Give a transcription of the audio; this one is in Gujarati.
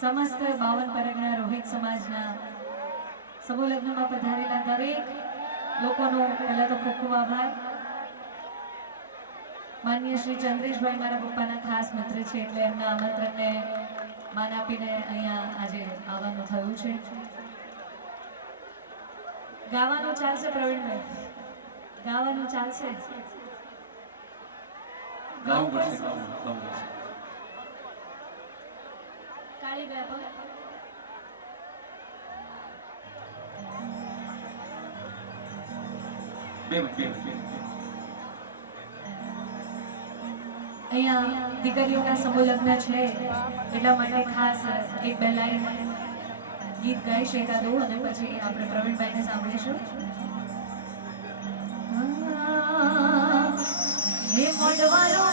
समस्त 52 परगना रोहित समाजना समूह लग्નમાં પધારેલા દરેક લોકોનો પહેલા તો ખૂબ ખૂબ આભાર। માનનીય શ્રી ચંદ્રેશભાઈ મારા પપ્પાના ખાસ મિત્ર છે એટલે એમના આમંત્રણને માન આપીને અહીંયા આજે આવવાનું થયું છે। ગાવાનું ચાલશે પ્રવીણભાઈ? ગાવાનું ચાલશે? ગાવું પડશે। કાળી બેપા અહીંયા દીકરીઓના સમૂહ લગ્ન છે એટલા માટે ખાસ એક બે લાઈન ગીત ગાઈશ એકાદું અને પછી આપણે પ્રવીણભાઈને સાંભળીશું। હે મોઢવાળો